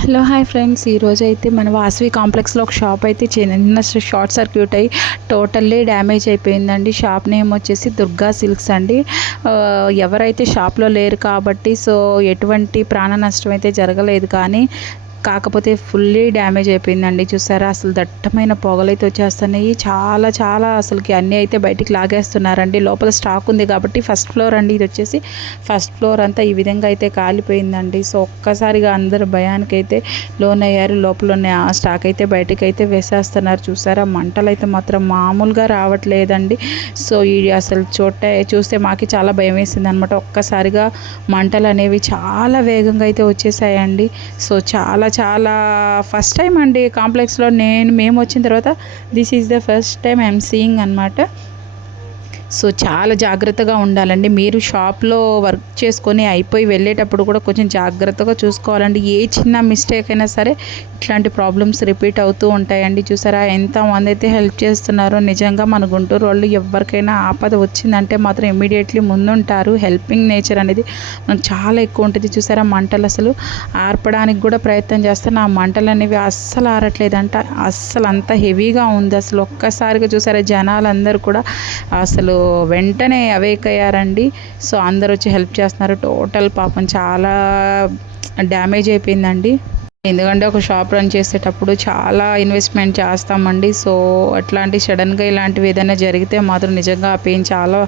Hello hi friends, ఈరోజు అయితే మన వాసవి కాంప్లెక్స్లో ఒక షాప్ అయితే చిన్న షార్ట్ సర్క్యూట్ అయ్యి టోటల్లీ డ్యామేజ్ అయిపోయిందండి. షాప్ నేమ్ వచ్చేసి దుర్గా సిల్క్స్ అండి. ఎవరైతే షాప్లో లేరు కాబట్టి సో ఎటువంటి ప్రాణ నష్టం అయితే జరగలేదు, కానీ కాకపోతే ఫుల్లీ డ్యామేజ్ అయిపోయిందండి. చూసారా, అసలు దట్టమైన పొగలైతే వచ్చేస్తున్నాయి. చాలా చాలా అసలుకి అన్నీ అయితే బయటికి లాగేస్తున్నారండి. లోపల స్టాక్ ఉంది కాబట్టి ఫస్ట్ ఫ్లోర్ అండి, ఇది వచ్చేసి ఫస్ట్ ఫ్లోర్ అంతా ఈ విధంగా అయితే కాలిపోయిందండి. సో ఒక్కసారిగా అందరు భయానికి అయితే లోనయ్యారు. లోపల ఉన్న ఆ స్టాక్ అయితే బయటికి అయితే వేసేస్తున్నారు. చూసారా, మంటలు అయితే మాత్రం మామూలుగా రావట్లేదండి. సో ఈ అసలు చూస్తే మాకు చాలా భయం వేసింది అనమాట. ఒక్కసారిగా మంటలు అనేవి చాలా వేగంగా అయితే వచ్చేసాయండి. సో చాలా ఫస్ట్ టైం అండి కాంప్లెక్స్లో మేము వచ్చిన తర్వాత this is the first time I'm seeing అనమాట. సో చాలా జాగ్రత్తగా ఉండాలండి. మీరు షాప్లో వర్క్ చేసుకొని అయిపోయి వెళ్ళేటప్పుడు కూడా కొంచెం జాగ్రత్తగా చూసుకోవాలండి. ఏ చిన్న మిస్టేక్ అయినా సరే ఇట్లాంటి ప్రాబ్లమ్స్ రిపీట్ అవుతూ ఉంటాయండి. చూసారా, ఎంతమంది అయితే హెల్ప్ చేస్తున్నారో. నిజంగా మన గుంటూరు వాళ్ళు ఎవరికైనా ఆపద వచ్చిందంటే మాత్రం ఇమీడియట్లీ ముందుంటారు. హెల్పింగ్ నేచర్ అనేది మనకు చాలా ఎక్కువ ఉంటుంది. చూసారా, మంటలు అసలు ఆర్పడానికి కూడా ప్రయత్నం చేస్తాను, ఆ మంటలు అనేవి అస్సలు ఆరట్లేదంట. అస్సలు అంత హెవీగా ఉంది. అసలు ఒక్కసారిగా చూసారా, జనాలందరూ కూడా అసలు వెంటనే అవేక్ అయ్యారండి. సో అందరు వచ్చి హెల్ప్ చేస్తున్నారు. టోటల్ పాపం చాలా డ్యామేజ్ అయిపోయిందండి. ఎందుకంటే ఒక షాప్ రన్ చేసేటప్పుడు చాలా ఇన్వెస్ట్మెంట్ చేస్తామండి. సో అట్లాంటి సడన్గా ఇలాంటివి ఏదైనా జరిగితే మాత్రం నిజంగా ఆ పెయిన్ చాలా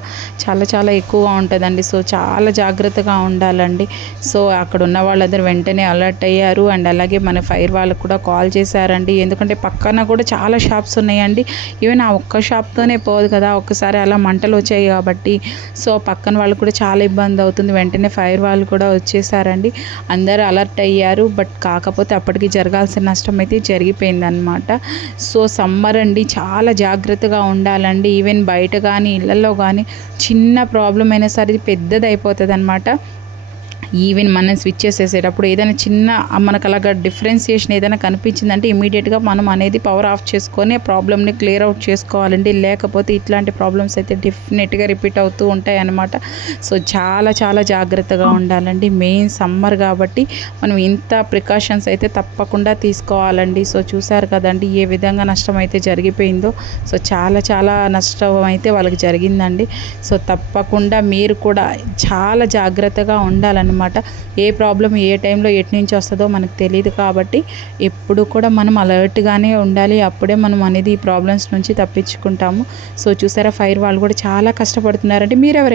చాలా చాలా ఎక్కువగా ఉంటుందండి. సో చాలా జాగ్రత్తగా ఉండాలండి. సో అక్కడ ఉన్న వాళ్ళందరూ వెంటనే అలర్ట్ అయ్యారు. అండ్ అలాగే మన ఫైర్ వాళ్ళకు కూడా కాల్ చేశారండి. ఎందుకంటే పక్కన కూడా చాలా షాప్స్ ఉన్నాయండి. ఈవెన్ ఆ ఒక్క షాప్తోనే పోదు కదా, ఒక్కసారి అలా మంటలు వచ్చాయి కాబట్టి సో పక్కన వాళ్ళు కూడా చాలా ఇబ్బంది అవుతుంది. వెంటనే ఫైర్ వాళ్ళు కూడా వచ్చేసారండి. అందరూ అలర్ట్ అయ్యారు. బట్ కాకపోతే అప్పటికి జరగాల్సిన నష్టం అయితే జరిగిపోయిందనమాట. సో సమ్మర్ అండి, చాలా జాగ్రత్తగా ఉండాలండి. ఈవెన్ బయట కానీ ఇళ్ళల్లో కానీ చిన్న ప్రాబ్లం అయినా సరే పెద్దది అయిపోతుంది అనమాట. ఈవెన్ మనం స్విచ్ చేసేసేటప్పుడు ఏదైనా చిన్న మనకు అలాగా డిఫరెన్సియేషన్ ఏదైనా కనిపించిందంటే ఇమీడియట్గా మనం అనేది పవర్ ఆఫ్ చేసుకొని ప్రాబ్లమ్ని క్లియర్ అవుట్ చేసుకోవాలండి. లేకపోతే ఇట్లాంటి ప్రాబ్లమ్స్ అయితే డెఫినెట్గా రిపీట్ అవుతూ ఉంటాయి అన్నమాట. సో చాలా చాలా జాగ్రత్తగా ఉండాలండి. మెయిన్ సమ్మర్ కాబట్టి మనం ఇంత ప్రికాషన్స్ అయితే తప్పకుండా తీసుకోవాలండి. సో చూసారు కదండి ఏ విధంగా నష్టం అయితే జరిగిపోయిందో. సో చాలా చాలా నష్టం అయితే వాళ్ళకి జరిగిందండి. సో తప్పకుండా మీరు కూడా చాలా జాగ్రత్తగా ఉండాలన్నమాట. ఏ ప్రాబ్లం ఏ టైంలో ఎటు నుంచి వస్తుందో మనకు తెలియదు కాబట్టి ఎప్పుడు కూడా మనం అలర్ట్గానే ఉండాలి. అప్పుడే మనం అనేది ఈ ప్రాబ్లమ్స్ నుంచి తప్పించుకుంటాము. సో చూసారా, ఫైర్ వాళ్ళు కూడా చాలా కష్టపడుతున్నారంటే మీరు ఎవరైనా